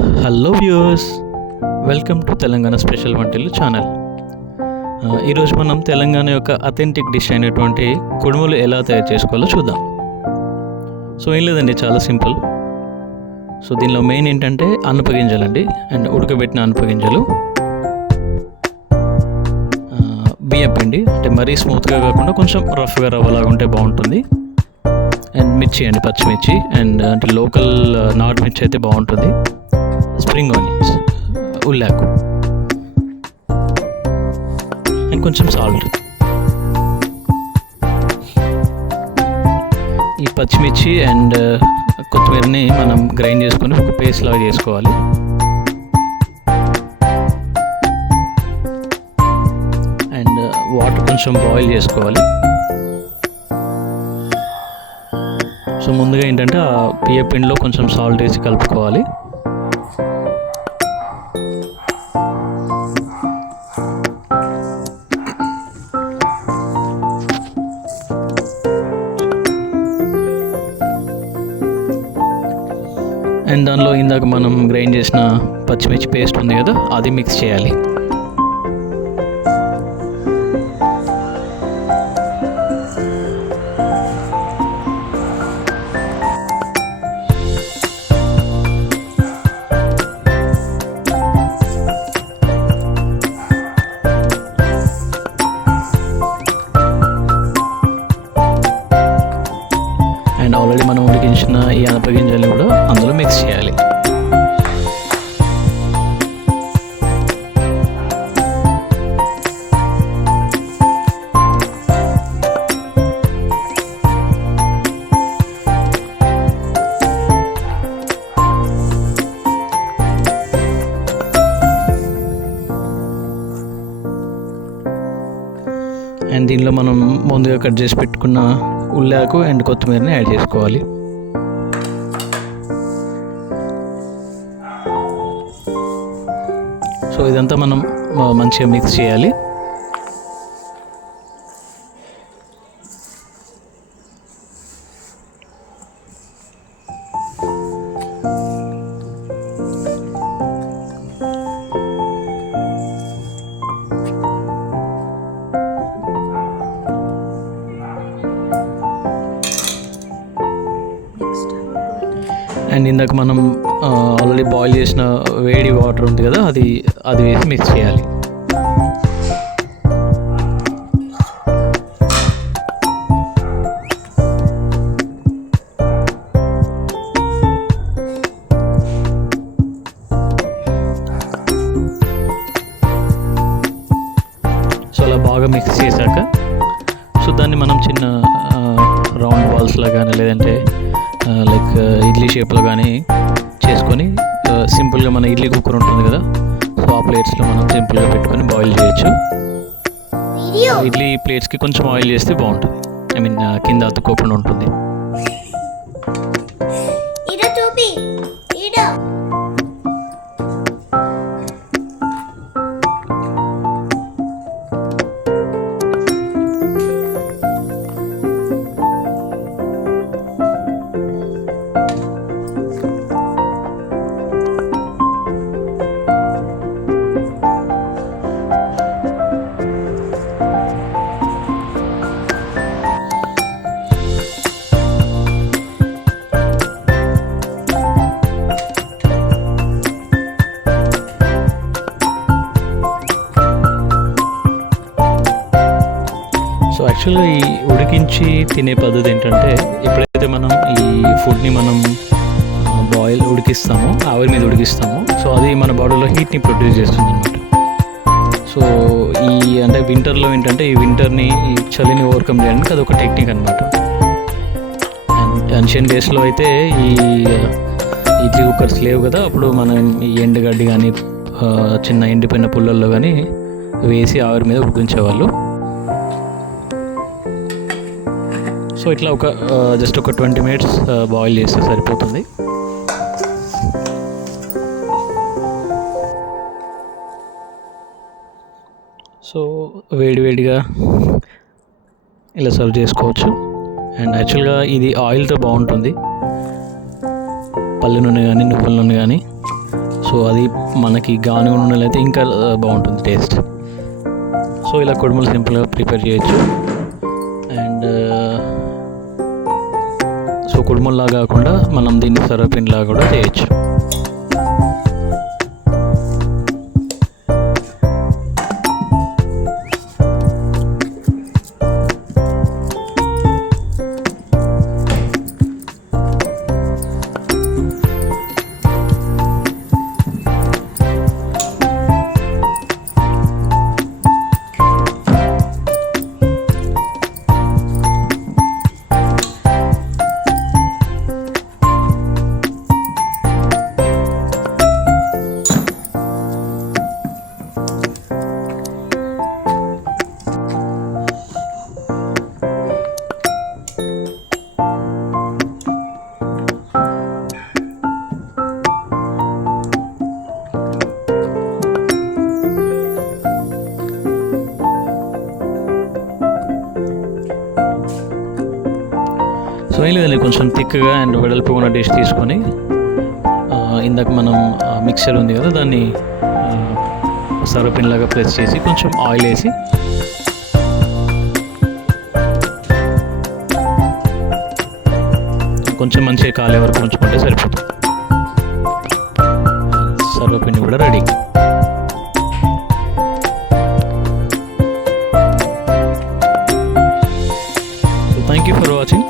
Hello viewers, welcome to Telangana స్పెషల్ వంటలు ఛానల్. ఈరోజు మనం తెలంగాణ యొక్క అథెంటిక్ డిష్ అయినటువంటి కుడుములు ఎలా తయారు చేసుకోవాలో చూద్దాం. సో ఏం లేదండి, చాలా సింపుల్. సో దీనిలో మెయిన్ ఏంటంటే అనపగింజలు అండి, అండ్ ఉడకబెట్టిన అనపగింజలు, బియ్యం పిండి, అంటే మరీ స్మూత్గా కాకుండా కొంచెం రఫ్గా రవ్వలాగా ఉంటే బాగుంటుంది. అండ్ మిర్చి అండి, పచ్చిమిర్చి, అండ్ అంటే లోకల్ నాటు మిర్చి అయితే బాగుంటుంది. స్ప్రింగ్ ఆనియన్స్, ఉల్లాకు, అండ్ కొంచెం సాల్ట్. ఈ పచ్చిమిర్చి అండ్ కొత్తిమీరని మనం గ్రైండ్ చేసుకొని ఒక పేస్ట్ లాగా చేసుకోవాలి. అండ్ వాటర్ కొంచెం బాయిల్ చేసుకోవాలి. సో ముందుగా ఏంటంటే ఆ బియ్య పిండిలో కొంచెం సాల్ట్ వేసి కలుపుకోవాలి. అండ్ దానిలో ఇందాక మనం గ్రైండ్ చేసిన పచ్చిమిర్చి పేస్ట్ ఉంది కదా, అది మిక్స్ చేయాలి. అండ్ ఆల్రెడీ మనం ఉడికించిన ఈ అనపగింజల్ని కూడా అందులో మిక్స్ చేయాలి. అండ్ దీనిలో మనం ముందుగా కట్ చేసి పెట్టుకున్న ఉల్లాకు అండ్ కొత్తిమీరని యాడ్ చేసుకోవాలి. సో ఇదంతా మనం మంచిగా మిక్స్ చేయాలి. అండ్ ఇందాక మనం ఆల్రెడీ బాయిల్ చేసిన వేడి వాటర్ ఉంది కదా, అది వేసి మిక్స్ చేయాలి. సో అలా బాగా మిక్స్ చేశాక, సో దాన్ని మనం చిన్న రౌండ్ బాల్స్లో కానీ లేదంటే లైక్ ఇడ్లీ షేప్లో కానీ చేసుకొని సింపుల్గా మన ఇడ్లీ కుక్కర్ ఉంటుంది కదా, సో ఆ ప్లేట్స్లో మనం సింపుల్గా పెట్టుకొని బాయిల్ చేయొచ్చు. ఇడ్లీ ప్లేట్స్కి కొంచెం ఆయిల్ చేస్తే బాగుంటుంది, ఐ మీన్ కింద అతుక్కోకుండా ఉంటుంది. సో యాక్చువల్గా ఈ ఉడికించి తినే పద్ధతి ఏంటంటే, ఎప్పుడైతే మనం ఈ ఫుడ్ని మనం ఉడికిస్తామో, ఆవిరి మీద ఉడికిస్తామో, సో అది మన బాడీలో హీట్ని ప్రొడ్యూస్ చేస్తుంది అనమాట. సో అంటే వింటర్లో ఏంటంటే ఈ వింటర్ని, ఈ చలిని ఓవర్కమ్ చేయడానికి అదొక టెక్నిక్ అనమాట. అండ్ అన్షియన్ డేస్లో అయితే ఈ ఇడ్లీ కుక్కర్స్ లేవు కదా, అప్పుడు మనం ఈ ఎండుగడ్డి కానీ చిన్న ఎండిపోయిన పుల్లల్లో కానీ వేసి ఆవిరి మీద ఉడికించేవాళ్ళు. సో ఇట్లా జస్ట్ ఒక 20 minutes బాయిల్ చేస్తే సరిపోతుంది. సో వేడివేడిగా ఇలా సర్వ్ చేసుకోవచ్చు. అండ్ యాక్చువల్గా ఇది ఆయిల్తో బాగుంటుంది, పల్లె నూనె కానీ నువ్వుల నూనె కానీ. సో అది మనకి గానుగ నూనెలో అయితే ఇంకా బాగుంటుంది టేస్ట్. సో ఇలా కుడుములు సింపుల్గా ప్రిపేర్ చేయొచ్చు. అండ్ సో కుడుముల్లా కాకుండా మనం దీన్ని సర్వపిండిలాగా కూడా చేయొచ్చు. సో ఏం లేదండి, కొంచెం థిక్గా అండ్ వెడల్పుగా ఉన్న డిష్ తీసుకొని ఇందాక మనం మిక్చర్ ఉంది కదా దాన్ని సర్వపిండి లాగా ప్రెస్ చేసి కొంచెం ఆయిల్ వేసి కొంచెం మంచిగా కాలే వరకు ఉంచుకుంటే సరిపోతుంది. సర్వపిండి కూడా ready. Thank you for watching.